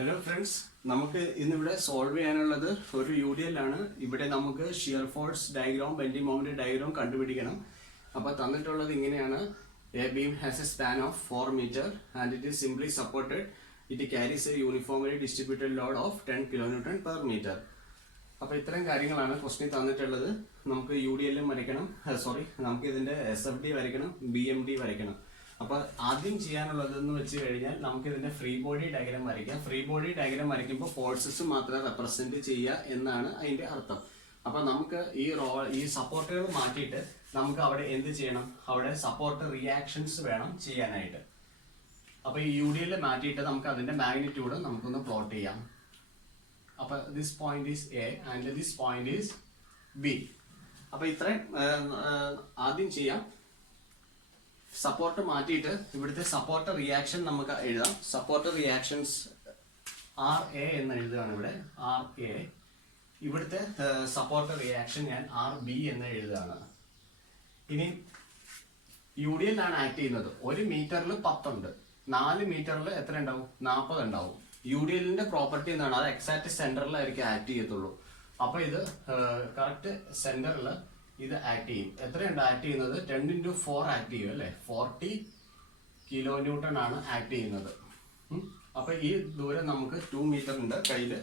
Hello friends, നമുക്ക് ഇന്നിവിടെ solve ചെയ്യാനുള്ളത് ഒരു UDL ആണ്. ഇവിടെ നമുക്ക് shear force diagram, bending moment diagram കണ്ടുപിടിക്കണം. അപ്പോൾ തന്നിട്ടുള്ളത് ഇങ്ങനെയാണ്: A beam has A span of 4 meter and it is simply supported. It carries A uniformly distributed load of 10 kN/meter. അപ്പോൾ ഇത്രയും കാര്യങ്ങളാണ് ക്വസ്റ്റ്യൻ തന്നിട്ടുള്ളത്. നമുക്ക് UDL വരയ്ക്കണം, നമുക്ക് ഇതിന്റെ SFD വരയ്ക്കണം, BMD വരയ്ക്കണം. അപ്പോൾ ആദ്യം ചെയ്യാനുള്ളതെന്ന് വെച്ച് കഴിഞ്ഞാൽ നമുക്ക് ഇതിന്റെ ഫ്രീ ബോഡി ഡയഗ്രാം വരയ്ക്കാം. ഫ്രീ ബോഡി ഡയഗ്രാം വരയ്ക്കുമ്പോൾ ഫോഴ്സസ് മാത്രമേ റെപ്രസെന്റ് ചെയ്യുക എന്നാണ് അതിന്റെ അർത്ഥം. അപ്പോൾ നമുക്ക് ഈ സപ്പോർട്ടുകൾ മാറ്റിയിട്ട് നമുക്ക് അവിടെ എന്ത് ചെയ്യണം? അവിടെ സപ്പോർട്ട് റിയാക്ഷൻസ് വേണം ചെയ്യാനായിട്ട്. അപ്പോൾ ഈ UDL മാറ്റിയിട്ട് നമുക്ക് അതിന്റെ മാഗ്നിറ്റ്യൂഡ് നമുക്കൊന്ന് പ്ലോട്ട് ചെയ്യാം. അപ്പോൾ this point is A and this point is B. അപ്പോൾ ഇത്രയും ആദ്യം ചെയ്യാം. സപ്പോർട്ട് മാറ്റിയിട്ട് ഇവിടുത്തെ സപ്പോർട്ട് റിയാക്ഷൻ നമുക്ക് എഴുതാം. സപ്പോർട്ട് റിയാക്ഷൻസ് RA എന്ന് എഴുതുകയാണ് ഇവിടെ, RA. ഇവിടുത്തെ സപ്പോർട്ട് റിയാക്ഷൻ ഞാൻ RB എന്ന് എഴുതുകയാണ്. ഇനി UDL ആണ് ആക്ട് ചെയ്യുന്നത്. 1 മീറ്ററിൽ 10 ഉണ്ട്, 4 മീറ്ററിൽ എത്ര ഉണ്ടാവും? 40 ഉണ്ടാവും. UDLന്റെ പ്രോപ്പർട്ടി എന്താണ്? അത് എക്സാക്ട് സെന്ററിലായിരിക്കും ആക്ട് ചെയ്യത്തുള്ളൂ. അപ്പൊ ഇത് കറക്റ്റ് സെന്ററിൽ ഇത് ആക്ട് ചെയ്യും. എത്രയുണ്ട് ആക്ട് ചെയ്യുന്നത്? 10x4 ആക്ട് ചെയ്യും അല്ലേ? 40 kN ആണ് ആക്ട് ചെയ്യുന്നത്. അപ്പൊ ഈ ദൂരം നമുക്ക് 2 മീറ്റർ ഉണ്ട് കയ്യില്.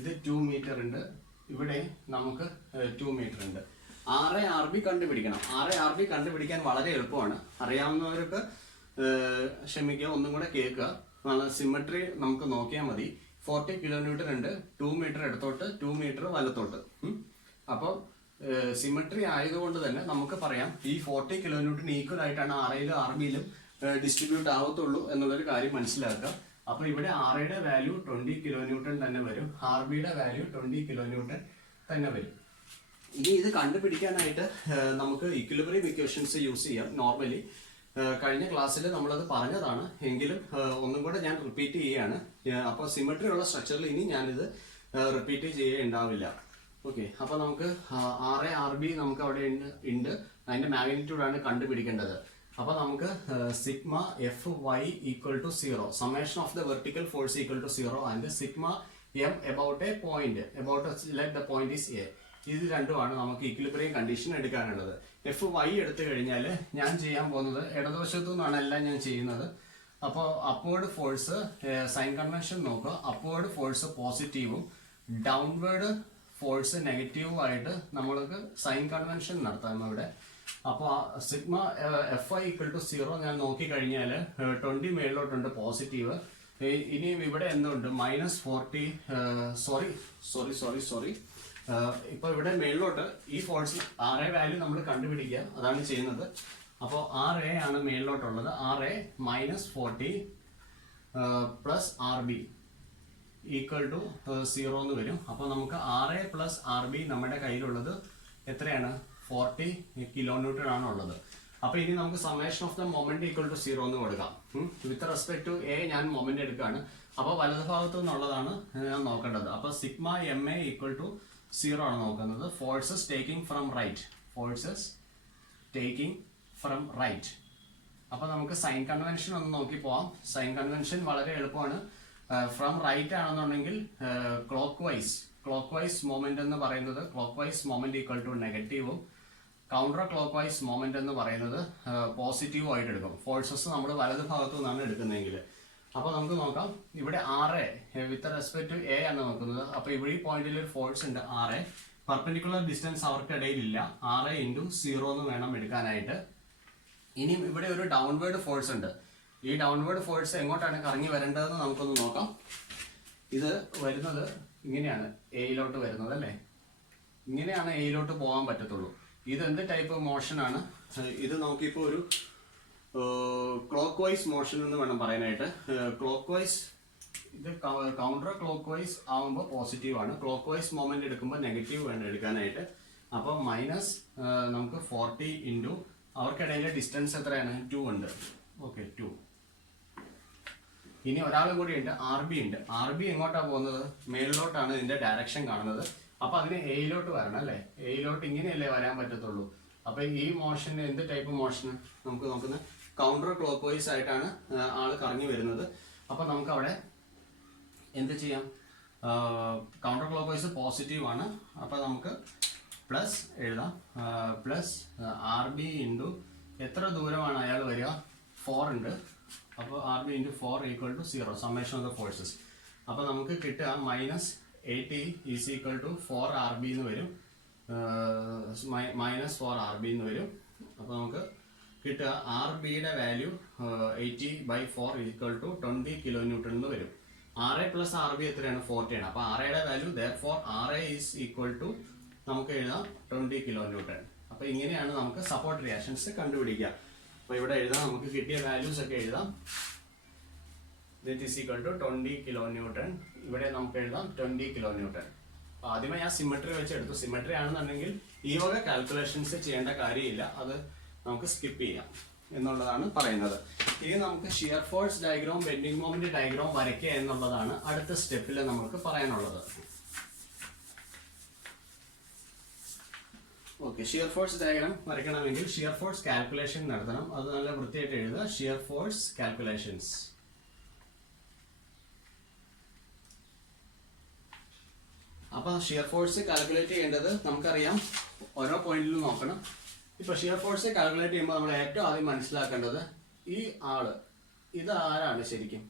ഇത് 2 മീറ്റർ ഉണ്ട്, ഇവിടെ നമുക്ക് 2 മീറ്റർ ഉണ്ട്. RARB കണ്ടുപിടിക്കണം. RARB കണ്ടുപിടിക്കാൻ വളരെ എളുപ്പമാണ്. അറിയാവുന്നവർക്ക് ക്ഷമിക്കുക, ഒന്നും കൂടെ കേൾക്കുക. സിമെട്രി നമുക്ക് നോക്കിയാൽ മതി. 40 kN ഉണ്ട്, 2 മീറ്റർ ഇടത്തോട്ട്, 2 മീറ്റർ വലത്തോട്ട്. അപ്പോൾ സിമെട്രി ആയതുകൊണ്ട് തന്നെ നമുക്ക് പറയാം ഈ 40 kN ഈക്വൽ ആയിട്ടാണ് RAയിലും RBയിലും ഡിസ്ട്രിബ്യൂട്ട് ആവത്തുള്ളൂ എന്നുള്ളൊരു കാര്യം മനസ്സിലാക്കുക. അപ്പൊ ഇവിടെ RAയുടെ വാല്യൂ 20 kN തന്നെ വരും, RBയുടെ വാല്യൂ 20 kN തന്നെ വരും. ഇനി ഇത് കണ്ടുപിടിക്കാനായിട്ട് നമുക്ക് ഇക്വിലിബ്രിയം ഇക്വേഷൻസ് യൂസ് ചെയ്യാം. നോർമലി കഴിഞ്ഞ ക്ലാസ്സിൽ നമ്മളത് പറഞ്ഞതാണ്, എങ്കിലും ഒന്നും കൂടെ ഞാൻ റിപ്പീറ്റ് ചെയ്യുകയാണ്. അപ്പോൾ സിമെട്രി ഉള്ള സ്ട്രക്ചറിൽ ഇനി ഞാനിത് റിപ്പീറ്റ് ചെയ്യേണ്ടാവില്ല. ഓക്കെ, അപ്പൊ നമുക്ക് RARB നമുക്ക് അവിടെ ഉണ്ട്. അതിന്റെ മാഗ്നിറ്റ്യൂഡ് ആണ് കണ്ടുപിടിക്കേണ്ടത്. അപ്പൊ നമുക്ക് sigma FY equal to 0, summation of the vertical force equal to 0 and sigma M about a point, let the point is A. ഇത് രണ്ടുമാണ് നമുക്ക് ഇക്വിലിബ്രിയം കണ്ടീഷൻ എടുക്കാനുള്ളത്. FY എടുത്തു കഴിഞ്ഞാൽ ഞാൻ ചെയ്യാൻ പോകുന്നത് ഇടതുവശത്തു നിന്നാണ് എല്ലാം ഞാൻ ചെയ്യുന്നത്. അപ്പോൾ അപ്വേർഡ് ഫോഴ്സ് സൈൻ കൺവെൻഷൻ നോക്കുക. അപ്വേർഡ് ഫോഴ്സ് പോസിറ്റീവും ഡൗൺവേർഡ് ഫോഴ്സ് നെഗറ്റീവും ആയിട്ട് നമ്മൾക്ക് സൈൻ കൺവെൻഷൻ നടത്താം ഇവിടെ. അപ്പോൾ സിഗ്മ FY ഈക്വൽ ടു 0 ഞാൻ നോക്കി കഴിഞ്ഞാൽ 20 മേളിലോട്ടുണ്ട് പോസിറ്റീവ്. ഇനിയും ഇവിടെ എന്തുണ്ട്? -40, സോറി ഇപ്പൊ ഇവിടെ മേളിലോട്ട് ഈ ഫോഴ്സ് RA വാല്യൂ നമ്മൾ കണ്ടുപിടിക്കുക, അതാണ് ചെയ്യുന്നത്. അപ്പോൾ RA ആണ് മേളിലോട്ടുള്ളത്. RA -40 plus RB equal to 0 എന്ന് വരും. അപ്പോൾ നമുക്ക് RA പ്ലസ് RB നമ്മുടെ കയ്യിലുള്ളത് എത്രയാണ്? 40 kN ആണ് ഉള്ളത്. അപ്പൊ ഇനി നമുക്ക് summation of the moment equal to 0 എന്ന് കൊടുക്കാം. വിത്ത് റെസ്പെക്ട് ടു A ഞാൻ മൊമെന്റ് എടുക്കുകയാണ്. അപ്പോൾ വലത് ഭാഗത്തു നിന്നുള്ളതാണ് ഞാൻ നോക്കേണ്ടത്. അപ്പൊ സിഗ്മ MA ഈക്വൽ ടു 0 ആണ് നോക്കുന്നത്. Forces taking from right. അപ്പൊ നമുക്ക് സൈൻ കൺവെൻഷൻ ഒന്ന് നോക്കി പോവാം. സൈൻ കൺവെൻഷൻ വളരെ എളുപ്പമാണ്. ഫ്രം റൈറ്റ് ആണെന്നുണ്ടെങ്കിൽ ക്ലോക്ക് വൈസ് മൊമെന്റ് എന്ന് പറയുന്നത്, clockwise moment equal to നെഗറ്റീവും കൗണ്ടർ ക്ലോക്ക് വൈസ് മൊമെന്റ് എന്ന് പറയുന്നത് പോസിറ്റീവും ആയിട്ട് എടുക്കും. ഫോഴ്സസ് നമ്മൾ വലത് ഭാഗത്തു നിന്നാണ് എടുക്കുന്നതെങ്കിൽ. അപ്പൊ നമുക്ക് നോക്കാം. ഇവിടെ RA with respect to A ആണ് നോക്കുന്നത്. അപ്പൊ ഇവിടെ ഈ പോയിന്റിൽ ഒരു ഫോഴ്സ് ഉണ്ട് RA. പെർപെൻഡിക്കുലർ ഡിസ്റ്റൻസ് അവർക്കിടയിൽ ഇല്ല. RA × 0 എന്ന് വേണം എടുക്കാനായിട്ട്. ഇനിയും ഇവിടെ ഒരു ഡൗൺവേർഡ് ഫോഴ്സ് ഉണ്ട്. ഈ ഡൗൺവേർഡ് ഫോഴ്സ് എങ്ങോട്ടാണ് കറങ്ങി വരേണ്ടതെന്ന് നമുക്കൊന്ന് നോക്കാം. ഇത് വരുന്നത് ഇങ്ങനെയാണ്, Aയിലോട്ട് വരുന്നത് അല്ലേ? ഇങ്ങനെയാണ് Aയിലോട്ട് പോകാൻ പറ്റത്തുള്ളൂ. ഇത് എന്ത് ടൈപ്പ് മോഷൻ ആണ്? ഇത് നോക്കിയപ്പോൾ ഒരു ക്ലോക്ക് വൈസ് മോഷൻ എന്ന് വേണം പറയാനായിട്ട്. ക്ലോക്ക് വൈസ്, ഇത് കൗണ്ടർ ക്ലോക്ക് വൈസ് ആവുമ്പോൾ പോസിറ്റീവ് ആണ്. ക്ലോക്ക് വൈസ് മൊമെന്റ് എടുക്കുമ്പോൾ നെഗറ്റീവ് വേണം എടുക്കാനായിട്ട്. അപ്പോൾ നമുക്ക് 40 × അവർക്കിടയിലെ ഡിസ്റ്റൻസ് എത്രയാണ്? 2 ഉണ്ട്. ഓക്കെ, 2. ഇനി ഒരാൾ കൂടി ഉണ്ട്, RB ഉണ്ട്. RB എങ്ങോട്ടാ പോകുന്നത്? മേളിലോട്ടാണ് ഇതിന്റെ ഡയറക്ഷൻ കാണുന്നത്. അപ്പൊ അതിന് Aയിലോട്ട് വരണം അല്ലേ? Aയിലോട്ട് ഇങ്ങനെയല്ലേ വരാൻ പറ്റത്തുള്ളൂ. അപ്പൊ ഈ മോഷൻ എന്ത് ടൈപ്പ് മോഷൻ? നമുക്ക് നോക്കുന്നത് കൗണ്ടർ ക്ലോക്ക് വൈസ് ആയിട്ടാണ് ആള് കറങ്ങി വരുന്നത്. അപ്പൊ നമുക്ക് അവിടെ എന്ത് ചെയ്യാം, കൗണ്ടർ ക്ലോക്ക് വൈസ് പോസിറ്റീവ് ആണ്. അപ്പോൾ നമുക്ക് പ്ലസ് എഴുതാം, പ്ലസ് ആർ ബി ഇൻറ്റു എത്ര ദൂരമാണ് അയാൾ വരിക, 4 ഉണ്ട്. അപ്പോൾ R B into 4 equal to 0, summation of the forces. അപ്പോൾ നമുക്ക് കിട്ടുക -80 is equal to 4 R B എന്ന് വരും, -4 ആർ ബി എന്ന് വരും. അപ്പോൾ നമുക്ക് കിട്ടുക ആർ ബിയുടെ value 80/4 equal to 20 kilo newton എന്ന് വരും. RA പ്ലസ് ആർ ബി എത്രയാണ്, 40 ആണ്. അപ്പോൾ RAയുടെ value therefore RA is equal to നമുക്ക് എഴുതാം 20 കിലോ ന്യൂട്ടൺ. അപ്പോൾ ഇങ്ങനെയാണ് നമുക്ക് സപ്പോർട്ട് റിയാക്ഷൻസ് കണ്ടുപിടിക്കുക. അപ്പോൾ ഇവിടെ എഴുതാം, നമുക്ക് കിട്ടിയ വാല്യൂസ് ഒക്കെ എഴുതാം. That is equal to 20 kilo newton. ഇവിടെ നമുക്ക് എഴുതാം 20 കിലോ ന്യൂട്ടൺ. അപ്പോൾ ആദ്യമേ ഞാൻ സിമെട്രി വെച്ച് എടുത്തു. സിമെട്രി ആണെന്നുണ്ടെങ്കിൽ ഈ വക കാൽക്കുലേഷൻസ് ചെയ്യേണ്ട കാര്യമില്ല, അത് നമുക്ക് സ്കിപ്പ് ചെയ്യാം എന്നുള്ളതാണ് പറയുന്നത്. ഇനി നമുക്ക് shear force diagram, bending moment diagram വരയ്ക്കുക എന്നുള്ളതാണ് അടുത്ത സ്റ്റെപ്പിൽ നമുക്ക് പറയാനുള്ളത്. ഓക്കെ, ഷിയർ ഫോഴ്സ് ഡയഗ്രാം വരയ്ക്കണമെങ്കിൽ ഷിയർ ഫോഴ്സ് കാൽക്കുലേഷൻ നടത്തണം. അത് നല്ല വൃത്തിയായിട്ട് എഴുതുക, ഷിയർ ഫോഴ്സ് കാൽക്കുലേഷൻസ്. അപ്പോൾ ഷിയർ ഫോഴ്സ് കാൽക്കുലേറ്റ് ചെയ്യേണ്ടത് നമുക്കറിയാം, ഓരോ പോയിന്റിലും നോക്കണം. ഇപ്പോൾ ഷിയർ ഫോഴ്സ് കാൽക്കുലേറ്റ് ചെയ്യുമ്പോൾ നമ്മൾ ഏറ്റവും ആദ്യം മനസ്സിലാക്കേണ്ടത് ഈ ആള് ഇത് ആരാണ് ശരിക്കും,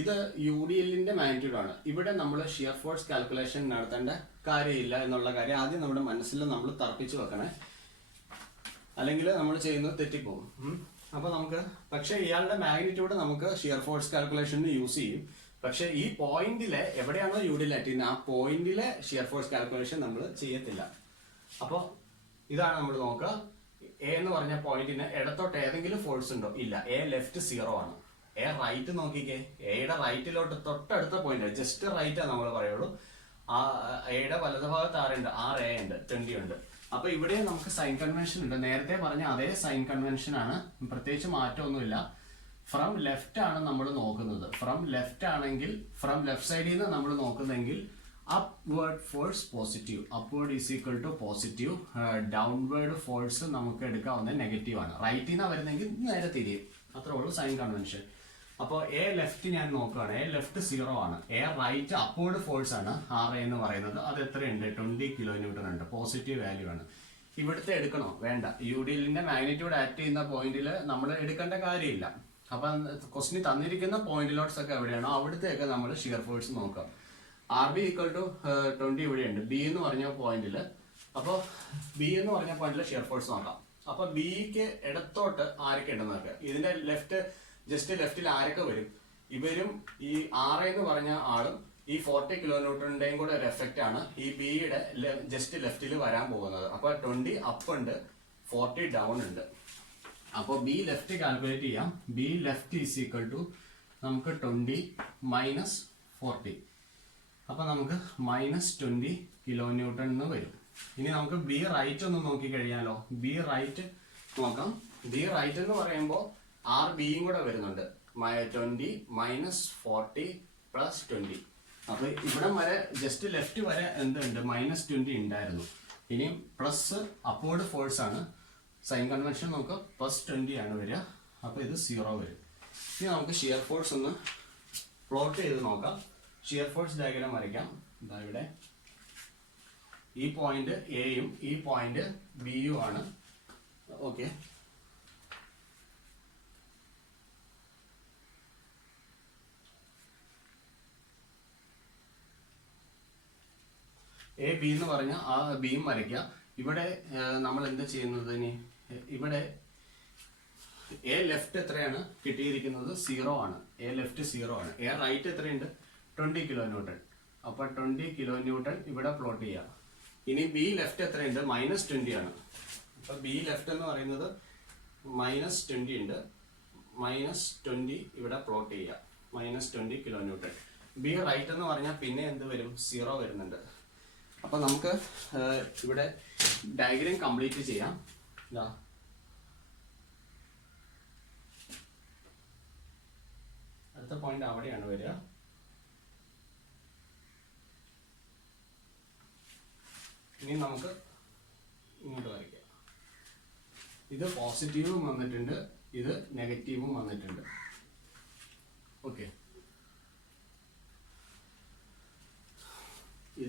ഇത് UDLന്റെ മാഗ്നിറ്റ്യൂഡ് ആണ്. ഇവിടെ നമ്മൾ ഷിയർ ഫോഴ്സ് കാൽക്കുലേഷൻ നടത്തേണ്ട കാര്യമില്ല എന്നുള്ള കാര്യം ആദ്യം നമ്മുടെ മനസ്സിൽ നമ്മൾ തർപ്പിച്ചു വെക്കണേ, അല്ലെങ്കിൽ നമ്മൾ ചെയ്യുന്നത് തെറ്റിപ്പോകും. അപ്പോൾ നമുക്ക് പക്ഷേ ഇയാളുടെ മാഗ്നിറ്റ്യൂഡ് നമുക്ക് ഷിയർ ഫോഴ്സ് കാൽക്കുലേഷന് യൂസ് ചെയ്യും. പക്ഷെ ഈ പോയിന്റിലെ എവിടെയാണോ UDL അറ്റിന് ആ പോയിന്റിലെ ഷിയർ ഫോഴ്സ് കാൽക്കുലേഷൻ നമ്മൾ ചെയ്യത്തില്ല. അപ്പോൾ ഇതാണ് നമ്മൾ നോക്കുക. എ എന്ന് പറഞ്ഞ പോയിന്റിന് ഇടത്തോട്ട് ഏതെങ്കിലും ഫോഴ്സ് ഉണ്ടോ, ഇല്ല. എ ലെഫ്റ്റ് 0 ആണ്. എ റൈറ്റ് നോക്കിക്കേ, എയുടെ റൈറ്റിലോട്ട് തൊട്ടടുത്ത പോയിന്റ് ജസ്റ്റ് റൈറ്റാ നമ്മൾ പറയുള്ളൂ. ആ എയുടെ വലതുഭാഗത്ത് ആറുണ്ട്, RA ഉണ്ട്, 20 ഉണ്ട്. അപ്പൊ ഇവിടെ നമുക്ക് സൈൻ കൺവെൻഷൻ ഉണ്ട്. നേരത്തെ പറഞ്ഞ അതേ സൈൻ കൺവെൻഷൻ ആണ്, പ്രത്യേകിച്ച് മാറ്റമൊന്നുമില്ല. ഫ്രം ലെഫ്റ്റ് ആണ് നമ്മൾ നോക്കുന്നത്. ഫ്രം ലെഫ്റ്റ് ആണെങ്കിൽ, ഫ്രം ലെഫ്റ്റ് സൈഡിൽ നിന്ന് നമ്മൾ നോക്കുന്നെങ്കിൽ upward force positive, upward is equal to positive. Downward force നമുക്ക് എടുക്കാവുന്ന നെഗറ്റീവ് ആണ്. റൈറ്റിൽ നിന്നാണ് വരുന്നെങ്കിൽ നേരെ തിരിയും, അത്രേ ഉള്ളൂ സൈൻ കൺവെൻഷൻ. അപ്പോൾ എ ലെഫ്റ്റ് ഞാൻ നോക്കുകയാണ്, എ ലെഫ്റ്റ് 0 ആണ്. എ റൈറ്റ് അപ്വേർഡ് ഫോഴ്സ് ആണ് RA എന്ന് പറയുന്നത്. അത് എത്രയുണ്ട്, 20 കിലോ ന്യൂട്ടൺ ഉണ്ട്, പോസിറ്റീവ് വാല്യൂ ആണ്. ഇവിടുത്തെ എടുക്കണോ, വേണ്ട. UDLന്റെ മാഗ്നിറ്റ്യൂഡ് ആക്ട് ചെയ്യുന്ന പോയിന്റിൽ നമ്മൾ എടുക്കേണ്ട കാര്യമില്ല. അപ്പം ക്വസ്റ്റിന് തന്നിരിക്കുന്ന പോയിന്റിലോട്ട്സ് ഒക്കെ എവിടെയാണോ അവിടുത്തെയൊക്കെ നമ്മൾ ഷിയർ ഫോഴ്സ് നോക്കാം. RB ഈക്വൽ ടു 20 ഇവിടെയുണ്ട്, B എന്ന് പറഞ്ഞ പോയിന്റിൽ. അപ്പോൾ B എന്ന് പറഞ്ഞ പോയിന്റിൽ ഷിയർ ഫോഴ്സ് നോക്കാം. അപ്പൊ Bക്ക് ഇടത്തോട്ട് ആരൊക്കെ ഉണ്ടെന്ന് നോക്കുക. ഇതിന്റെ ജസ്റ്റ് ലെഫ്റ്റിൽ ആരൊക്കെ വരും, ഇവരും ഈ RA എന്ന് പറഞ്ഞ ആളും ഈ 40 കിലോ ന്യൂട്ടണിന്റെയും കൂടെ ഒരു എഫക്റ്റ് ആണ് ഈ Bയുടെ ജസ്റ്റ് ലെഫ്റ്റിൽ വരാൻ പോകുന്നത്. അപ്പൊ 20 അപ്പ് ഉണ്ട്, 40 ഡൗൺ ഉണ്ട്. അപ്പോൾ B ലെഫ്റ്റ് കാൽക്കുലേറ്റ് ചെയ്യാം. B left is equal to നമുക്ക് 20 മൈനസ് 40. അപ്പൊ നമുക്ക് -20 കിലോ ന്യൂട്ടൺ എന്ന് വരും. ഇനി നമുക്ക് B റൈറ്റ് ഒന്ന് നോക്കി കഴിയാലോ. B റൈറ്റ് നോക്കാം. B റൈറ്റ് എന്ന് പറയുമ്പോൾ RBയും കൂടെ വരുന്നുണ്ട്. 20 മൈനസ് 40 പ്ലസ് 20. അപ്പൊ ഇവിടെ വരെ ജസ്റ്റ് ലെഫ്റ്റ് വരെ എന്തുണ്ട്, -20 ഉണ്ടായിരുന്നു. ഇനി പ്ലസ് അപ്വേർഡ് ഫോഴ്സ് ആണ്. സൈൻ കൺവെൻഷൻ നമുക്ക് +20 ആണ് വരിക. അപ്പൊ ഇത് 0 വരും. ഇനി നമുക്ക് ഷിയർ ഫോഴ്സ് ഒന്ന് പ്ലോട്ട് ചെയ്ത് നോക്കാം. ഷിയർ ഫോഴ്സ് ഡയഗ്രാം വരയ്ക്കാം. ഇതാ ഇവിടെ ഈ പോയിന്റ് എയും ഈ പോയിന്റ് ബിയും ആണ്. ഓക്കെ, എ ബി എന്ന് പറഞ്ഞ ആ ബിയും വരയ്ക്കുക. ഇവിടെ നമ്മൾ എന്താ ചെയ്യുന്നത്, ഇനി ഇവിടെ എ ലെഫ്റ്റ് എത്രയാണ് കിട്ടിയിരിക്കുന്നത്, 0 ആണ്. എ ലെഫ്റ്റ് 0 ആണ്. എ റൈറ്റ് എത്രയുണ്ട്, 20 കിലോ ന്യൂട്ടൺ. അപ്പൊ 20 കിലോ ന്യൂട്ടൺ ഇവിടെ പ്ലോട്ട് ചെയ്യാം. ഇനി ബി ലെഫ്റ്റ് എത്രയുണ്ട്, -20 ആണ്. അപ്പൊ ബി ലെഫ്റ്റ് എന്ന് പറയുന്നത് -20 ഉണ്ട്. -20 ഇവിടെ പ്ലോട്ട് ചെയ്യാം, -20 കിലോ ന്യൂട്ടൺ. ബി റൈറ്റ് എന്ന് പറഞ്ഞാൽ പിന്നെ എന്ത് വരും, 0 വരുന്നുണ്ട്. അപ്പൊ നമുക്ക് ഇവിടെ ഡയഗ്രാം കംപ്ലീറ്റ് ചെയ്യാം. അടുത്ത പോയിന്റ് അവിടെയാണ് വരിക. ഇനി നമുക്ക് ഇങ്ങോട്ട് വരയ്ക്കാം. ഇത് പോസിറ്റീവും വന്നിട്ടുണ്ട്, ഇത് നെഗറ്റീവും വന്നിട്ടുണ്ട്. ഓക്കെ,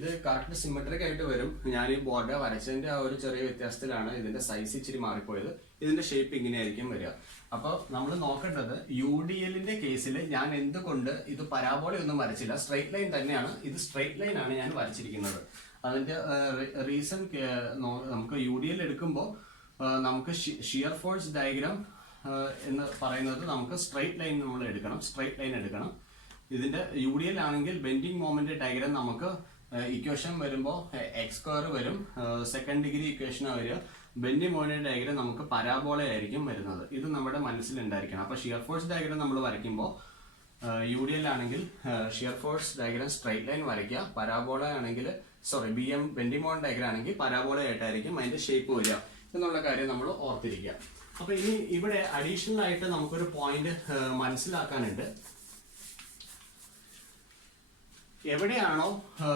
ഇത് കറക്റ്റ് സിമെട്രിക് ആയിട്ട് വരും. ഞാൻ ഈ ബോർഡ് വരച്ചതിന്റെ ആ ഒരു ചെറിയ വ്യത്യാസത്തിലാണ് ഇതിന്റെ സൈസ് ഇച്ചിരി മാറിപ്പോയത്. ഇതിന്റെ ഷേപ്പ് ഇങ്ങനെയായിരിക്കും വരിക. അപ്പോൾ നമ്മൾ നോക്കേണ്ടത് UDLന്റെ കേസിൽ ഞാൻ എന്തുകൊണ്ട് ഇത് പരാബോള ഒന്നും വരച്ചില്ല, സ്ട്രെയിറ്റ് ലൈൻ തന്നെയാണ്. ഇത് സ്ട്രെയിറ്റ് ലൈൻ ആണ് ഞാൻ വരച്ചിരിക്കുന്നത്. അതിന്റെ റീസൺ നമുക്ക് UDL എടുക്കുമ്പോൾ നമുക്ക് ഷിയർ ഫോഴ്സ് ഡയഗ്രാം എന്ന് പറയുന്നത് നമുക്ക് സ്ട്രെയിറ്റ് ലൈൻ നമ്മൾ എടുക്കണം, സ്ട്രെയിറ്റ് ലൈൻ എടുക്കണം. ഇതിന്റെ UDL ആണെങ്കിൽ ബെൻഡിങ് മൊമെന്റ് ഡയഗ്രാം നമുക്ക് ഇക്വേഷൻ വരുമ്പോൾ x² വരും, സെക്കൻഡ് ഡിഗ്രി ഇക്വേഷനാണ് വരിക. ബെൻഡിങ് മൊമെന്റ് ഡയഗ്രാം നമുക്ക് പരാബോള ആയിരിക്കും വരുന്നത്. ഇത് നമ്മുടെ മനസ്സിലുണ്ടായിരിക്കണം. അപ്പോൾ ഷിയർ ഫോഴ്സ് ഡയഗ്രാം നമ്മൾ വരയ്ക്കുമ്പോൾ UDL ആണെങ്കിൽ shear force diagram straight line വരയ്ക്കുക, പരാബോള ആണെങ്കിൽ BM ബെൻഡിങ് മൊമെന്റ് ഡയഗ്രാം ആണെങ്കിൽ പരാബോള ആയിട്ടായിരിക്കും അതിന്റെ ഷേപ്പ് വരിക എന്നുള്ള കാര്യം നമ്മൾ ഓർത്തിരിക്കുക. അപ്പൊ ഇനി ഇവിടെ അഡീഷണൽ ആയിട്ട് നമുക്കൊരു പോയിന്റ് മനസ്സിലാക്കാനുണ്ട്. എവിടെയാണോ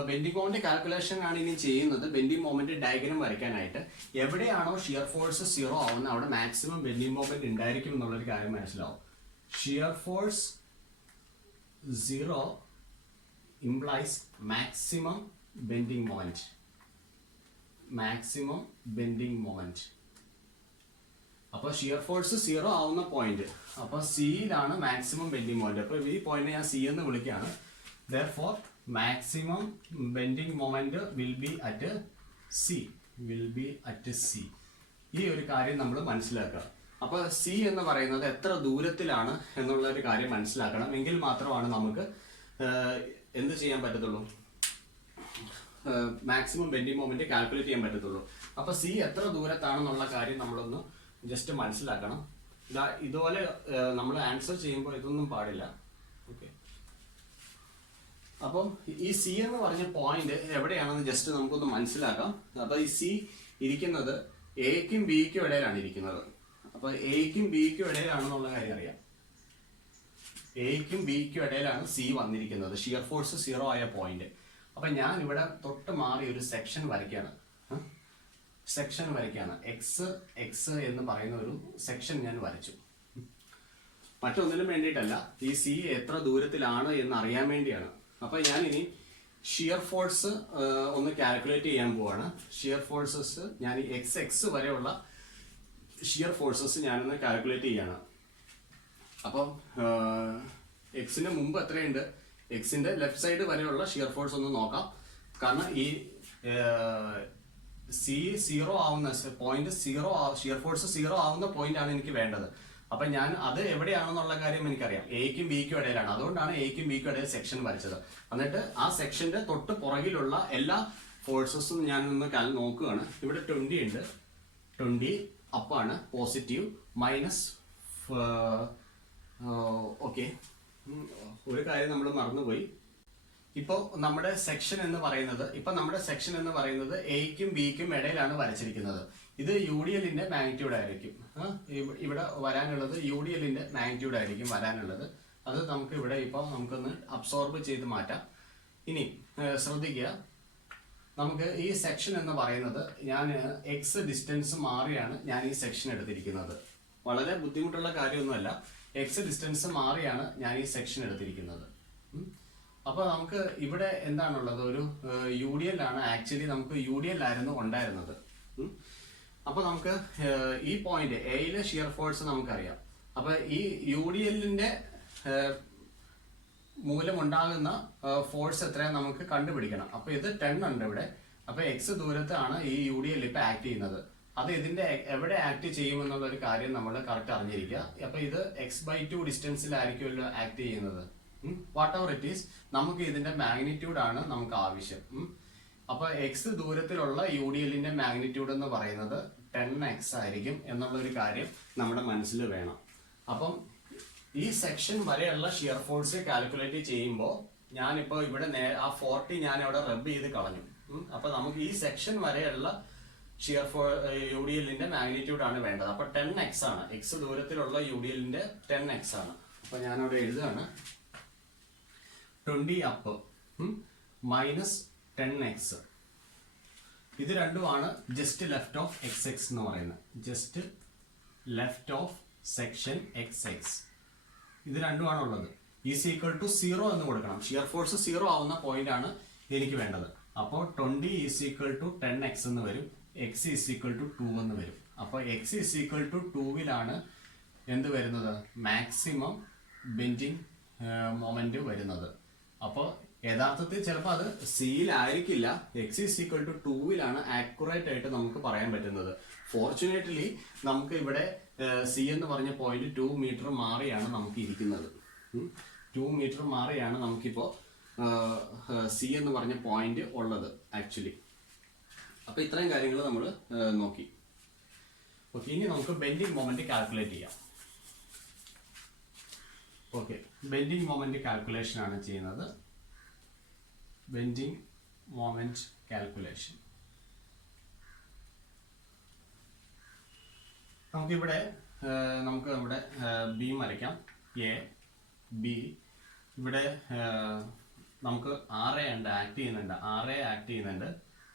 ബെൻഡിങ് മൊമെന്റ് കാൽക്കുലേഷൻ ആണ് ഇനി ചെയ്യുന്നത്, ബെൻഡിങ് മൊമെന്റ് ഡയഗ്രാം വരയ്ക്കാനായിട്ട് എവിടെയാണോ ഷിയർ ഫോഴ്സ് 0 ആവുന്നത് അവിടെ മാക്സിമം ബെൻഡിങ് മൊമെന്റ് ഉണ്ടായിരിക്കും എന്നുള്ളൊരു കാര്യം മനസ്സിലാവും. Shear force 0 implies maximum bending moment, maximum bending moment. അപ്പൊ ഷിയർ ഫോഴ്സ് 0 ആവുന്ന പോയിന്റ്, അപ്പൊ സിയിലാണ് മാക്സിമം ബെൻഡിങ് മൊമെന്റ്. അപ്പൊ ഈ പോയിന്റ് ഞാൻ സി എന്ന് വിളിക്കുകയാണ്. Therefore, maximum bending moment will be at C. Will be at C. ഈ ഒരു കാര്യം നമ്മൾ മനസ്സിലാക്കുക. അപ്പൊ സി എന്ന് പറയുന്നത് എത്ര ദൂരത്തിലാണ് എന്നുള്ള ഒരു കാര്യം മനസ്സിലാക്കണം. എങ്കിൽ മാത്രമാണ് നമുക്ക് എന്ത് ചെയ്യാൻ പറ്റത്തുള്ളൂ, മാക്സിമം ബെൻഡിങ് മൊമെന്റ് കാൽക്കുലേറ്റ് ചെയ്യാൻ പറ്റത്തുള്ളൂ. അപ്പൊ സി എത്ര ദൂരത്താണെന്നുള്ള കാര്യം നമ്മളൊന്ന് ജസ്റ്റ് മനസ്സിലാക്കണം. ഇതുപോലെ നമ്മൾ ആൻസർ ചെയ്യുമ്പോൾ ഇതൊന്നും പാടില്ല. ഓക്കെ, അപ്പം ഈ സി എന്ന് പറഞ്ഞ പോയിന്റ് എവിടെയാണെന്ന് ജസ്റ്റ് നമുക്കൊന്ന് മനസ്സിലാക്കാം. അപ്പൊ ഈ സി ഇരിക്കുന്നത് എക്കും ബിക്കും ഇടയിലാണ് ഇരിക്കുന്നത്. അപ്പൊ എക്കും ബിക്കും ഇടയിലാണെന്നുള്ള കാര്യം അറിയാം. എക്കും ബിക്കും ഇടയിലാണ് സി വന്നിരിക്കുന്നത്, ഷിയർ ഫോഴ്സ് 0 ആയ പോയിന്റ്. അപ്പൊ ഞാൻ ഇവിടെ തൊട്ട് മാറി ഒരു സെക്ഷൻ വരയ്ക്കാണ്, സെക്ഷൻ വരയ്ക്കാണ്. എക്സ് എന്ന് പറയുന്ന ഒരു സെക്ഷൻ ഞാൻ വരച്ചു. മറ്റൊന്നിനും വേണ്ടിയിട്ടല്ല, ഈ സി എത്ര ദൂരത്തിലാണ് എന്ന് അറിയാൻ വേണ്ടിയാണ്. അപ്പൊ ഞാൻ ഇനി ഷിയർ ഫോഴ്സ് ഒന്ന് കാൽക്കുലേറ്റ് ചെയ്യാൻ പോവാണ്. ഷിയർ ഫോഴ്സസ് ഞാൻ ഈ എക്സ് വരെയുള്ള ഷിയർ ഫോഴ്സസ് ഞാനൊന്ന് കാൽക്കുലേറ്റ് ചെയ്യാണ്. അപ്പം എക്സിന് മുമ്പ് എത്രയുണ്ട്, എക്സിന്റെ ലെഫ്റ്റ് സൈഡ് വരെയുള്ള ഷിയർ ഫോഴ്സ് ഒന്ന് നോക്കാം. കാരണം ഈ സി 0 ആവുന്ന പോയിന്റ്, ഷിയർ ഫോഴ്സ് 0 ആവുന്ന പോയിന്റ് ആണ് എനിക്ക് വേണ്ടത്. അപ്പൊ ഞാൻ അത് എവിടെയാണെന്നുള്ള കാര്യം എനിക്കറിയാം, എക്കും ബിക്കും ഇടയിലാണ്. അതുകൊണ്ടാണ് എക്കും ബിക്കും ഇടയിൽ സെക്ഷൻ വരച്ചത്. എന്നിട്ട് ആ സെക്ഷന്റെ തൊട്ട് പുറകിലുള്ള എല്ലാ ഫോഴ്സസും ഞാൻ ഒന്ന് നോക്കുകയാണ്. ഇവിടെ 20 ഉണ്ട്, 20 അപ്പാണ്, പോസിറ്റീവ്, മൈനസ്. ഓക്കെ, ഒരു കാര്യം നമ്മൾ മറന്നുപോയി. ഇപ്പോൾ നമ്മുടെ സെക്ഷൻ എന്ന് പറയുന്നത് എക്കും ബിക്കും ഇടയിലാണ് വരച്ചിരിക്കുന്നത്. ഇത് UDLന്റെ മാഗ്നിറ്റ്യൂഡ് ആയിരിക്കും. ഇവിടെ വരാനുള്ളത് UDLന്റെ മാഗ്നിറ്റ്യൂഡ് ആയിരിക്കും വരാനുള്ളത്. അത് നമുക്ക് ഇവിടെ ഇപ്പോൾ നമുക്കൊന്ന് അബ്സോർബ് ചെയ്ത് മാറ്റാം. ഇനി ശ്രദ്ധിക്കുക, നമുക്ക് ഈ സെക്ഷൻ എന്ന് പറയുന്നത് ഞാൻ എക്സ് ഡിസ്റ്റൻസ് മാറിയാണ് ഞാൻ ഈ സെക്ഷൻ എടുത്തിരിക്കുന്നത്. വളരെ ബുദ്ധിമുട്ടുള്ള കാര്യമൊന്നുമല്ല, എക്സ് ഡിസ്റ്റൻസ് മാറിയാണ് ഞാൻ ഈ സെക്ഷൻ എടുത്തിരിക്കുന്നത്. അപ്പൊ നമുക്ക് ഇവിടെ എന്താണുള്ളത്, ഒരു UDL ആണ്. ആക്ച്വലി നമുക്ക് UDL ആയിരുന്നു ഉണ്ടായിരുന്നത്. അപ്പൊ നമുക്ക് ഈ പോയിന്റ് എയിലെ ഷിയർ ഫോഴ്സ് നമുക്കറിയാം. അപ്പൊ ഈ UDLന്റെ മൂലമുണ്ടാകുന്ന ഫോഴ്സ് എത്രയാണ് നമുക്ക് കണ്ടുപിടിക്കണം. അപ്പൊ ഇത് 10 ഉണ്ട് ഇവിടെ. അപ്പൊ എക്സ് ദൂരത്താണ് ഈ UDL ഇപ്പൊ ആക്ട് ചെയ്യുന്നത്. അത് ഇതിന്റെ എവിടെ ആക്ട് ചെയ്യുമെന്നുള്ള ഒരു കാര്യം നമ്മൾ കറക്റ്റ് അറിഞ്ഞിരിക്കുക. അപ്പൊ ഇത് x/2 ഡിസ്റ്റൻസിലായിരിക്കുമല്ലോ ആക്ട് ചെയ്യുന്നത്. വാട്ട് എവർ ഇറ്റ് ഈസ്, നമുക്ക് ഇതിന്റെ മാഗ്നിറ്റ്യൂഡ് ആണ് നമുക്ക് ആവശ്യം. അപ്പൊ എക്സ് ദൂരത്തിലുള്ള UDLന്റെ മാഗ്നിറ്റ്യൂഡ് എന്ന് പറയുന്നത് 10x ആയിരിക്കും എന്നുള്ള ഒരു കാര്യം നമ്മുടെ മനസ്സിൽ വേണം. അപ്പം ഈ സെക്ഷൻ വരെയുള്ള ഷിയർ ഫോഴ്സ് കാൽക്കുലേറ്റ് ചെയ്യുമ്പോൾ ഞാനിപ്പോ ഇവിടെ ആ 40 ഞാൻ അവിടെ റബ്ബ് ചെയ്ത് കളഞ്ഞു. അപ്പൊ നമുക്ക് ഈ സെക്ഷൻ വരെയുള്ള ഷിയർ UDLന്റെ മാഗ്നിറ്റ്യൂഡ് ആണ് വേണ്ടത്. അപ്പൊ 10x ആണ്, എക്സ് ദൂരത്തിലുള്ള UDLന്റെ 10x ആണ്. അപ്പൊ ഞാനവിടെ എഴുതുകയാണ് 20 അപ്പ് മൈനസ് 10x. ഇത് രണ്ടുമാണ് ജസ്റ്റ് ലെഫ്റ്റ് ഓഫ് XX എന്ന് പറയുന്നത്. Just left of section XX ഇത് രണ്ടുമാണ് ഉള്ളത്. ഈസ് ഈക്വൽ ടു 0 എന്ന് കൊടുക്കണം. ഷിയർ ഫോഴ്സ് 0 ആവുന്ന പോയിന്റ് ആണ് എനിക്ക് വേണ്ടത്. അപ്പോൾ 20 ഈസ് ഈക്വൽ ടു 10x എന്ന് വരും, എക്സ് ഈസ് ഈക്വൽ ടു 2 എന്ന് വരും. അപ്പോൾ എക്സ് ഈസ് ഈക്വൽ ടു 2 എന്ത് വരുന്നത്, മാക്സിമം ബെൻഡിങ് മൊമെന്റ് വരുന്നത്. അപ്പോൾ യഥാർത്ഥത്തിൽ ചിലപ്പോൾ അത് സിയിലായിരിക്കില്ല, x is equal to 2 accurate ആയിട്ട് നമുക്ക് പറയാൻ പറ്റുന്നത്. ഫോർച്ചുനേറ്റ്ലി നമുക്ക് ഇവിടെ സി എന്ന് പറഞ്ഞ പോയിന്റ് 2 മീറ്റർ മാറിയാണ് നമുക്ക് ഇരിക്കുന്നത്. 2 മീറ്റർ മാറിയാണ് നമുക്കിപ്പോൾ സി എന്ന് പറഞ്ഞ പോയിന്റ് ഉള്ളത് ആക്ച്വലി. അപ്പൊ ഇത്രയും കാര്യങ്ങൾ നമ്മൾ നോക്കി. ഓക്കെ, ഇനി നമുക്ക് ബെൻഡിങ് മൊമെന്റ് കാൽക്കുലേറ്റ് ചെയ്യാം. ഓക്കെ, ബെൻഡിങ് മൊമെന്റ് കാൽക്കുലേഷൻ ആണ് ചെയ്യുന്നത്. Bending moment calculation. നമുക്കിവിടെ നമുക്ക് നമ്മുടെ ബീം വരയ്ക്കാം. എ ബി, ഇവിടെ നമുക്ക് ആർ എ ഉണ്ട്, ആക്ട് ചെയ്യുന്നുണ്ട്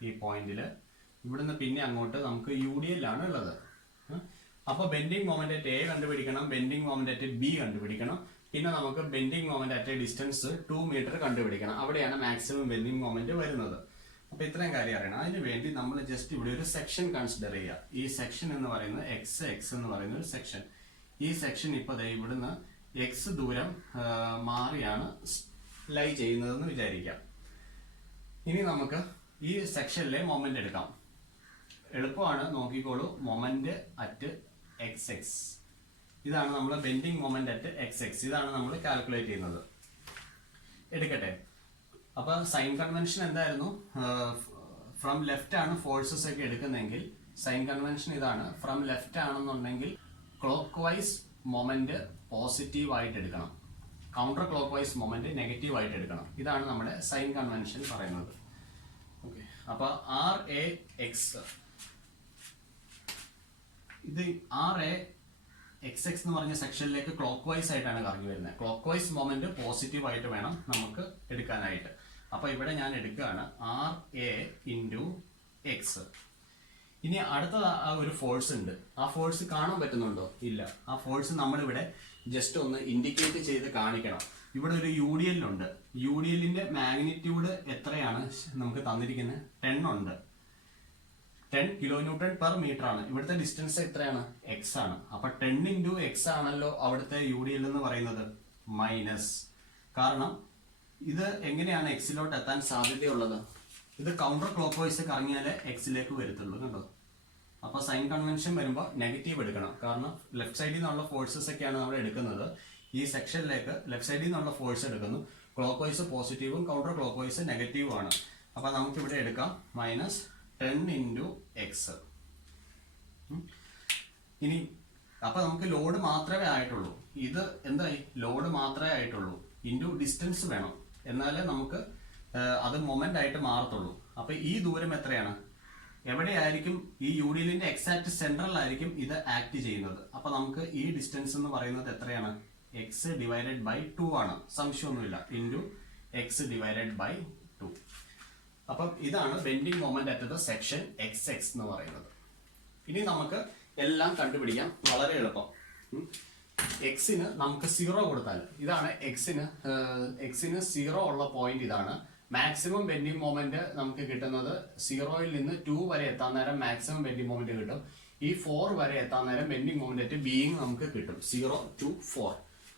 ഈ പോയിന്റിൽ. ഇവിടുന്ന് പിന്നെ അങ്ങോട്ട് നമുക്ക് യു ഡി എൽ ആണ് ഉള്ളത്. അപ്പോൾ ബെൻഡിങ് മൊമെന്റ് അറ്റ് എ കണ്ടുപിടിക്കണം, ബെൻഡിങ് മൊമെന്റ് അറ്റ് ബി കണ്ടുപിടിക്കണം, പിന്നെ നമുക്ക് bending moment at distance 2 metre കണ്ടുപിടിക്കണം. അവിടെയാണ് മാക്സിമം ബെൻഡിങ് മൊമെന്റ് വരുന്നത്. അപ്പൊ ഇത്രയും കാര്യം അറിയണം. അതിന് വേണ്ടി നമ്മൾ ജസ്റ്റ് ഇവിടെ ഒരു സെക്ഷൻ കൺസിഡർ ചെയ്യുക. ഈ സെക്ഷൻ എന്ന് പറയുന്നത് എക്സ് എന്ന് പറയുന്ന ഒരു സെക്ഷൻ. ഈ സെക്ഷൻ ഇപ്പൊ ഇവിടുന്ന് എക്സ് ദൂരം മാറിയാണ് ലൈ ചെയ്യുന്നതെന്ന് വിചാരിക്കാം. ഇനി നമുക്ക് ഈ സെക്ഷനിലെ മൊമെന്റ് എടുക്കാം. എളുപ്പമാണ്, നോക്കിക്കോളൂ. മൊമെന്റ് അറ്റ് എക്സ് എക്സ്, ഇതാണ് നമ്മൾ bending moment at X X, ഇതാണ് നമ്മൾ കാൽക്കുലേറ്റ് ചെയ്യുന്നത്. എടുക്കട്ടെ. അപ്പൊ സൈൻ കൺവെൻഷൻ എന്തായിരുന്നു, ഫ്രം ലെഫ്റ്റ് ആണ് ഫോഴ്സസ് ഒക്കെ എടുക്കുന്നതെങ്കിൽ സൈൻ കൺവെൻഷൻ ഇതാണ്. ഫ്രം ലെഫ്റ്റ് ആണെന്നുണ്ടെങ്കിൽ ക്ലോക്ക് വൈസ് മൊമെന്റ് പോസിറ്റീവ് ആയിട്ട് എടുക്കണം, counter clockwise moment negative ആയിട്ട് എടുക്കണം. ഇതാണ് നമ്മുടെ സൈൻ കൺവെൻഷൻ പറയുന്നത്. ഓക്കെ, അപ്പൊ ആർ എ എക്സ്, ഇത് ആർ എ എക്സ് എക്സ് എന്ന് പറഞ്ഞ സെക്ഷനിലേക്ക് ക്ലോക്ക് വൈസ് ആയിട്ടാണ് കറങ്ങി വരുന്നത്. ക്ലോക്ക് വൈസ് മൊമെന്റ് പോസിറ്റീവ് ആയിട്ട് വേണം നമുക്ക് എടുക്കാനായിട്ട്. അപ്പൊ ഇവിടെ ഞാൻ എടുക്കുകയാണ് ആർ എ ഇൻറ്റു എക്സ്. ഇനി അടുത്ത ഒരു ഫോഴ്സ് ഉണ്ട്. ആ ഫോഴ്സ് കാണാൻ പറ്റുന്നുണ്ടോ? ഇല്ല. ആ ഫോഴ്സ് നമ്മളിവിടെ ജസ്റ്റ് ഒന്ന് ഇൻഡിക്കേറ്റ് ചെയ്ത് കാണിക്കണം. ഇവിടെ ഒരു യു ഡി എൽ ഉണ്ട്. യു ഡി എല്ലിന്റെ മാഗ്നിറ്റ്യൂഡ് എത്രയാണ് നമുക്ക് തന്നിരിക്കുന്നത്? 10 ഉണ്ട്. 10 കിലോ ന്യൂട്ടൺ പെർ മീറ്റർ ആണ്. ഇവിടുത്തെ ഡിസ്റ്റൻസ് എത്രയാണ്? എക്സ് ആണ്. അപ്പൊ 10 ഇൻറ്റു എക്സ് ആണല്ലോ അവിടുത്തെ യു ഡി എൽ എന്ന് പറയുന്നത്, മൈനസ്. കാരണം ഇത് എങ്ങനെയാണ് എക്സിലോട്ട് എത്താൻ സാധ്യതയുള്ളത്? ഇത് കൗണ്ടർ ക്ലോക്ക് വൈസ് കറങ്ങിയാലേ എക്സിലേക്ക് വരത്തുള്ളൂ, കണ്ടോ? അപ്പൊ സൈൻ കൺവെൻഷൻ വരുമ്പോൾ നെഗറ്റീവ് എടുക്കണം. കാരണം ലെഫ്റ്റ് സൈഡിൽ നിന്നുള്ള ഫോഴ്സസ് ഒക്കെയാണ് നമ്മൾ എടുക്കുന്നത്. ഈ സെക്ഷനിലേക്ക് ലെഫ്റ്റ് സൈഡിൽ നിന്നുള്ള ഫോഴ്സ് എടുക്കുന്നു. ക്ലോക്ക് വൈസ് പോസിറ്റീവും കൗണ്ടർ ക്ലോക്ക് വൈസ് നെഗറ്റീവും ആണ്. അപ്പൊ നമുക്ക് ഇവിടെ എടുക്കാം മൈനസ് 10 ഇൻറ്റു എക്സ്. ഇനി അപ്പൊ നമുക്ക് ലോഡ് മാത്രമേ ആയിട്ടുള്ളൂ. ഇത് എന്തായി? ലോഡ് മാത്രമേ ആയിട്ടുള്ളൂ. ഇൻറ്റു ഡിസ്റ്റൻസ് വേണം, എന്നാലേ നമുക്ക് അത് മൊമെന്റ് ആയിട്ട് മാറത്തുള്ളൂ. അപ്പൊ ഈ ദൂരം എത്രയാണ്? എവിടെയായിരിക്കും? ഈ യു ഡി എല്ലിന്റെ എക്സാക്ട് സെൻട്രലായിരിക്കും ഇത് ആക്ട് ചെയ്യുന്നത്. അപ്പൊ നമുക്ക് ഈ ഡിസ്റ്റൻസ് എന്ന് പറയുന്നത് എത്രയാണ്? എക്സ് ഡിവൈഡഡ് ബൈ 2 ആണ്, സംശയമൊന്നുമില്ല. Into X divided by 2. അപ്പം ഇതാണ് bending moment at the section X X എന്ന് പറയുന്നത്. ഇനി നമുക്ക് എല്ലാം കണ്ടുപിടിക്കാം, വളരെ എളുപ്പം. എക്സിന് നമുക്ക് 0 കൊടുത്താൽ, ഇതാണ് എക്സിന് 0 ഉള്ള പോയിന്റ് ഇതാണ്. മാക്സിമം ബെൻഡിങ് മൊമെന്റ് നമുക്ക് കിട്ടുന്നത് 0യിൽ നിന്ന് 2 വരെ എത്താൻ നേരം മാക്സിമം ബെൻഡിങ് മൊമെന്റ് കിട്ടും. ഈ 4 വരെ എത്താൻ നേരം ബെൻഡിങ് മൊമെന്റ് അറ്റ് ബീയിങ് നമുക്ക് കിട്ടും, 0 to 4.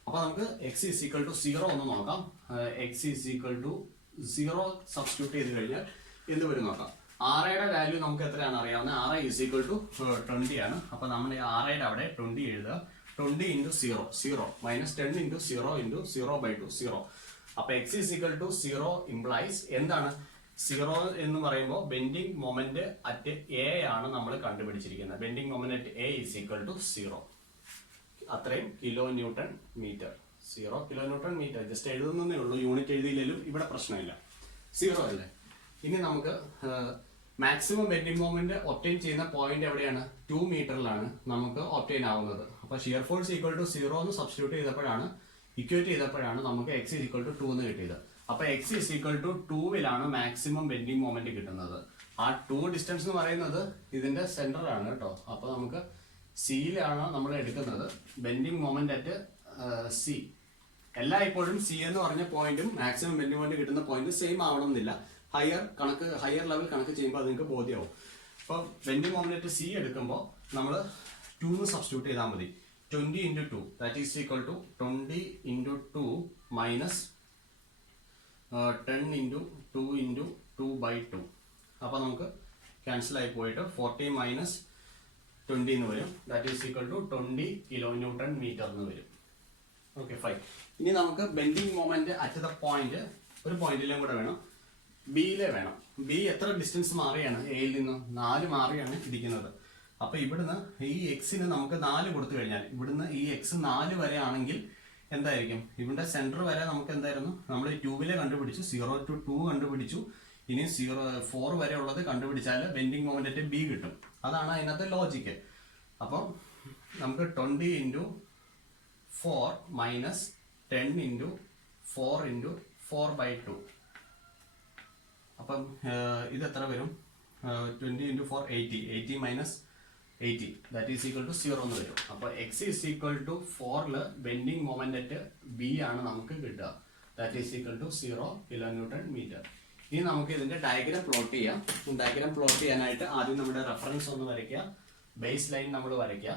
അപ്പൊ നമുക്ക് എക്സ് ഈസ് ഈക്വൽ ടു 0 ഒന്ന് നോക്കാം. X is equal to 0 substitute ചെയ്ത് കഴിഞ്ഞാൽ എന്ത് വരും നോക്കാം. ആറയുടെ വാല്യൂ നമുക്ക് എത്രയാണ് അറിയാവുന്നത്? ആർ ഈസ് ഈക്വൽ ടു 20 ആണ്. അപ്പൊ നമ്മൾ ആറയുടെ അവിടെ 20 എഴുതുക. 20 ഇൻറ്റു 0 മൈനസ് 10 ഇൻറ്റു 0 ഇൻറ്റു 0/2 0. അപ്പൊ X is equal to 0 implies എന്താണ്? 0 എന്ന് പറയുമ്പോൾ ബെൻഡിങ് മൊമെന്റ് അറ്റ് എ ആണ് നമ്മൾ കണ്ടുപിടിച്ചിരിക്കുന്നത്. Bending moment at A is equal to 0. അത്രയും kilo newton meter. 0 kilo newton meter just എഴുതുന്നേ ഉള്ളൂ, യൂണിറ്റ് എഴുതിയില്ലെങ്കിലും ഇവിടെ പ്രശ്നമില്ല, 0 അല്ലേ. ഇനി നമുക്ക് മാക്സിമം ബെൻഡിങ് മൊമെന്റ് ഒപ്റ്റെയിൻ ചെയ്യുന്ന പോയിന്റ് എവിടെയാണ്? 2 മീറ്ററിലാണ് നമുക്ക് ഒപ്റ്റെയിൻ ആവുന്നത്. അപ്പൊ ഷിയർ ഫോഴ്സ് ഈക്വൽ ടു 0 എന്ന് സബ്സ്റ്റിറ്റ്യൂട്ട് ചെയ്തപ്പോഴാണ്, ഇക്വേറ്റ് ചെയ്തപ്പോഴാണ് നമുക്ക് എക്സ് ഈക്വൽ ടു 2 എന്ന് കിട്ടിയത്. അപ്പൊ X is equal to 2 maximum bending moment കിട്ടുന്നത്. ആ 2 ഡിസ്റ്റൻസ് എന്ന് പറയുന്നത് ഇതിന്റെ സെന്റർ ആണ് കേട്ടോ. അപ്പൊ നമുക്ക് സിയിലാണ് നമ്മൾ എടുക്കുന്നത് ബെൻഡിങ് മൊമെന്റ് അറ്റ് സി. എല്ലായ്പ്പോഴും സി എന്ന് പറഞ്ഞ പോയിന്റും മാക്സിമം ബെൻഡിങ് മൊമെന്റ് കിട്ടുന്ന പോയിന്റും സെയിം ആവണമെന്നില്ല. ഹയർ ലെവൽ കണക്ക് ചെയ്യുമ്പോൾ അത് നിങ്ങൾക്ക് ബോധ്യമാവും. അപ്പോൾ ബെൻഡിങ് മൊമെന്റ് സി എടുക്കുമ്പോൾ നമ്മൾ 2 സബ്സ്റ്റിറ്റ്യൂട്ട് ചെയ്താൽ മതി. 20 into 2 that is equal to 20 into 2 minus 10 into 2 into 2 by 2. അപ്പോൾ നമുക്ക് ക്യാൻസൽ ആയി പോയിട്ട് 40 മൈനസ് 20 എന്ന് വരും. That is equal to 20 kilo newton metre എന്ന് വരും. Okay fine. ഇനി നമുക്ക് bending moment at the point, ഒരു പോയിന്റിലും കൂടെ വേണം, ബിയിലെ വേണം. ബി എത്ര ഡിസ്റ്റൻസ് മാറിയാണ് എയിൽ നിന്ന്? 4 മാറിയാണ് ഇരിക്കുന്നത്. അപ്പൊ ഇവിടുന്ന് ഈ എക്സിന് നമുക്ക് 4 കൊടുത്തു കഴിഞ്ഞാൽ, ഇവിടുന്ന് ഈ എക്സ് 4 വരെ ആണെങ്കിൽ എന്തായിരിക്കും? ഇവിടെ സെന്റർ വരെ നമുക്ക് എന്തായിരുന്നു? നമ്മൾ ട്യൂബിലെ കണ്ടുപിടിച്ചു, 0 to 2 കണ്ടുപിടിച്ചു. ഇനി 4 വരെ ഉള്ളത് കണ്ടുപിടിച്ചാൽ ബെൻഡിങ് മൊമെന്റ് ബി കിട്ടും. അതാണ് അതിനകത്തെ ലോജിക്ക്. അപ്പം നമുക്ക് 20 into 4 minus 10 into 4 into 4 by 2. അപ്പം ഇത് എത്ര വരും? 20 into 4 80 minus 80 that is equal to 0 എന്ന് വരും. അപ്പോൾ X is equal to 4 bending moment B ആണ് നമുക്ക് കിട്ടുക. That is equal to 0 kilo newton metre. ഇനി നമുക്ക് ഇതിന്റെ ഡയഗ്രാം പ്ലോട്ട് ചെയ്യാം. ഡയഗ്രാം പ്ലോട്ട് ചെയ്യാനായിട്ട് ആദ്യം നമ്മുടെ റെഫറൻസ് ഒന്ന് വരയ്ക്കുക. ബേസ് ലൈൻ നമ്മൾ വരയ്ക്കുക.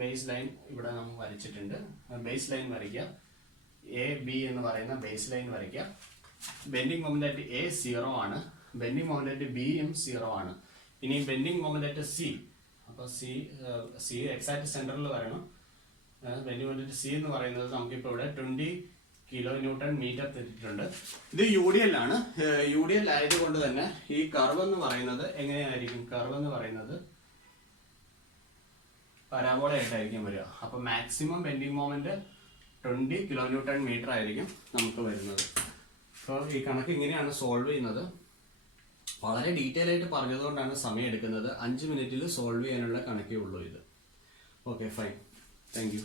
ബേസ് ലൈൻ ഇവിടെ നമ്മൾ വരച്ചിട്ടുണ്ട്. ബേസ് ലൈൻ വരയ്ക്കുക. എ ബി എന്ന് പറയുന്ന ബേസ് ലൈൻ വരയ്ക്കുക. ബെൻഡിങ് മൊമെന്റ് എ 0 ആണ്. ബെൻഡിങ് മൊമെന്റ് ബിയും 0 ആണ്. ഇനി ബെൻഡിങ് മൊമെന്റ് സി, അപ്പോൾ സി എക്സാക്ട് സെന്ററിൽ വരണം. ബെൻഡിങ് മൊമെന്റ് സി എന്ന് പറയുന്നത് നമുക്കിപ്പോൾ ഇവിടെ 20 കിലോ ന്യൂട്ടൺ മീറ്റർ തന്നിട്ടുണ്ട്. ഇത് UDL ആണ്. UDL ആയതുകൊണ്ട് തന്നെ ഈ കർവ് എന്ന് പറയുന്നത് എങ്ങനെയായിരിക്കും? കർവ് എന്ന് പറയുന്നത് പരാബോള ആയിട്ടായിരിക്കും വരിക. അപ്പൊ maximum bending moment 20 kilo newton metre ആയിരിക്കും നമുക്ക് വരുന്നത്. അപ്പോൾ ഈ കണക്ക് ഇങ്ങനെയാണ് സോൾവ് ചെയ്യുന്നത്. വളരെ ഡീറ്റെയിൽ ആയിട്ട് പറഞ്ഞതുകൊണ്ടാണ് സമയം എടുക്കുന്നത്. 5 മിനിറ്റിൽ സോൾവ് ചെയ്യാനുള്ള കണക്കേ ഉള്ളൂ ഇത്. Okay fine, thank you.